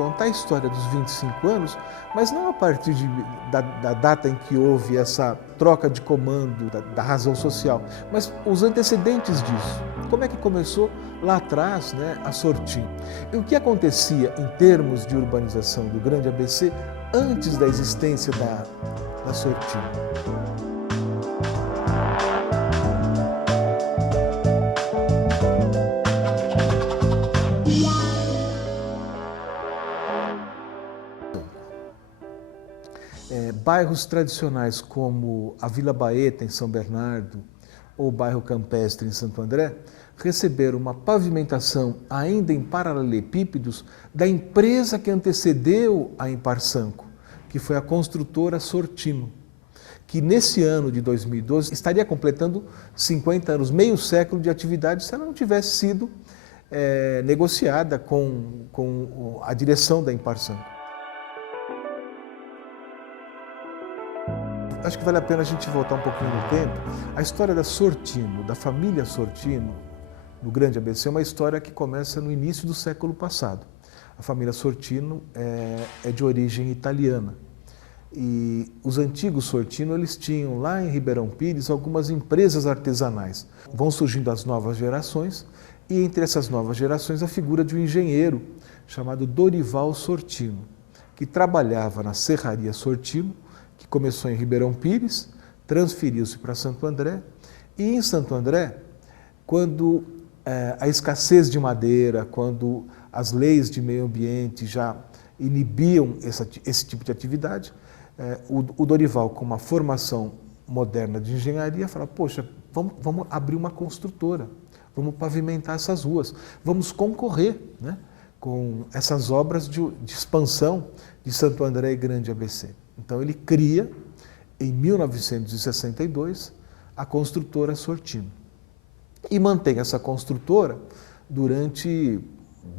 contar a história dos 25 anos, mas não a partir da data em que houve essa troca de comando da razão social, mas os antecedentes disso. Como é que começou lá atrás, né, a Sortim? E o que acontecia em termos de urbanização do Grande ABC antes da existência da Sortim? Bairros tradicionais como a Vila Baeta, em São Bernardo, ou o bairro Campestre, em Santo André, receberam uma pavimentação ainda em paralelepípedos da empresa que antecedeu a Imparsanco, que foi a construtora Sortino, que nesse ano de 2012 estaria completando 50 anos, meio século de atividade, se ela não tivesse sido negociada com a direção da Imparsanco. Acho que vale a pena a gente voltar um pouquinho no tempo. A história da Sortino, da família Sortino, no Grande ABC, é uma história que começa no início do século passado. A família Sortino é de origem italiana. E os antigos Sortino, eles tinham lá em Ribeirão Pires algumas empresas artesanais. Vão surgindo as novas gerações e entre essas novas gerações a figura de um engenheiro chamado Dorival Sortino, que trabalhava na Serraria Sortino, que começou em Ribeirão Pires, transferiu-se para Santo André, e em Santo André, quando a escassez de madeira, quando as leis de meio ambiente já inibiam esse tipo de atividade, o Dorival, com uma formação moderna de engenharia, fala, poxa, vamos abrir uma construtora, vamos pavimentar essas ruas, vamos concorrer, né, com essas obras de expansão de Santo André e Grande ABC. Então ele cria, em 1962, a construtora Sortino. E mantém essa construtora durante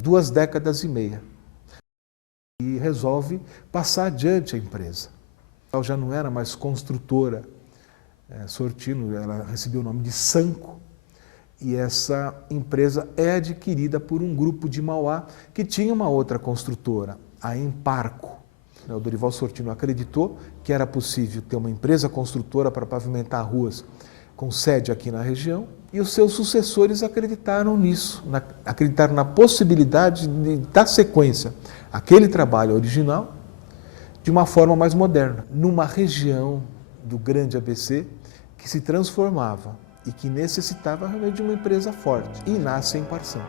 2 décadas e meia. E resolve passar adiante a empresa. Ela já não era mais construtora Sortino, ela recebeu o nome de Sanco. E essa empresa é adquirida por um grupo de Mauá que tinha uma outra construtora, a Emparco. O Dorival Sortino acreditou que era possível ter uma empresa construtora para pavimentar ruas com sede aqui na região e os seus sucessores acreditaram nisso, acreditaram na possibilidade de dar sequência àquele trabalho original de uma forma mais moderna, numa região do Grande ABC que se transformava e que necessitava realmente de uma empresa forte. E nasce a Imparsanco.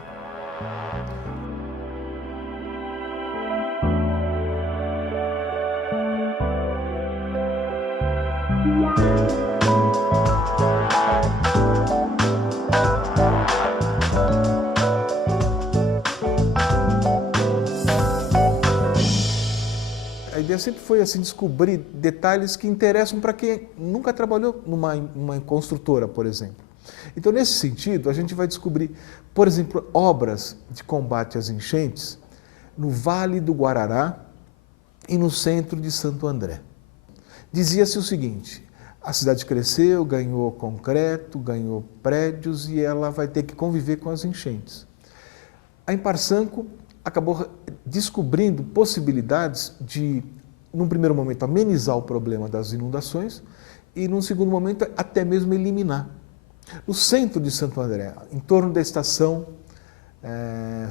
A ideia sempre foi assim, descobrir detalhes que interessam para quem nunca trabalhou numa construtora, por exemplo. Então, nesse sentido, a gente vai descobrir, por exemplo, obras de combate às enchentes no Vale do Guarará e no centro de Santo André. Dizia-se o seguinte, a cidade cresceu, ganhou concreto, ganhou prédios e ela vai ter que conviver com as enchentes. A Imparsanco acabou descobrindo possibilidades de, num primeiro momento, amenizar o problema das inundações e, num segundo momento, até mesmo eliminar. No centro de Santo André, em torno da estação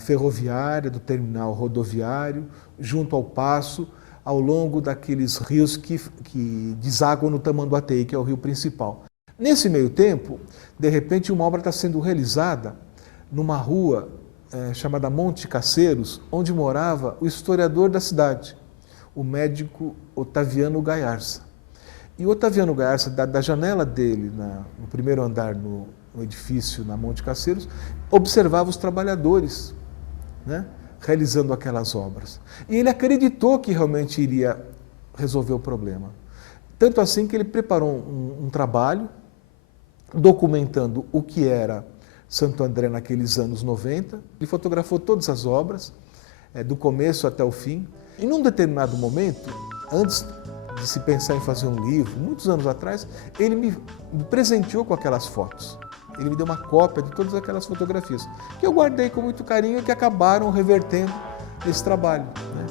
ferroviária, do terminal rodoviário, junto ao Paço, ao longo daqueles rios que desaguam no Tamanduateí, que é o rio principal. Nesse meio tempo, de repente, uma obra está sendo realizada numa rua chamada Monte Caceiros, onde morava o historiador da cidade, o médico Otaviano Gaiarsa. E o Otaviano Gaiarsa, da janela dele, no primeiro andar no edifício na Monte Caceiros, observava os trabalhadores, né, realizando aquelas obras. E ele acreditou que realmente iria resolver o problema. Tanto assim que ele preparou um trabalho documentando o que era Santo André naqueles anos 90. Ele fotografou todas as obras, do começo até o fim. E num determinado momento, antes de se pensar em fazer um livro, muitos anos atrás, ele me presenteou com aquelas fotos. Ele me deu uma cópia de todas aquelas fotografias, que eu guardei com muito carinho e que acabaram revertendo nesse trabalho, né?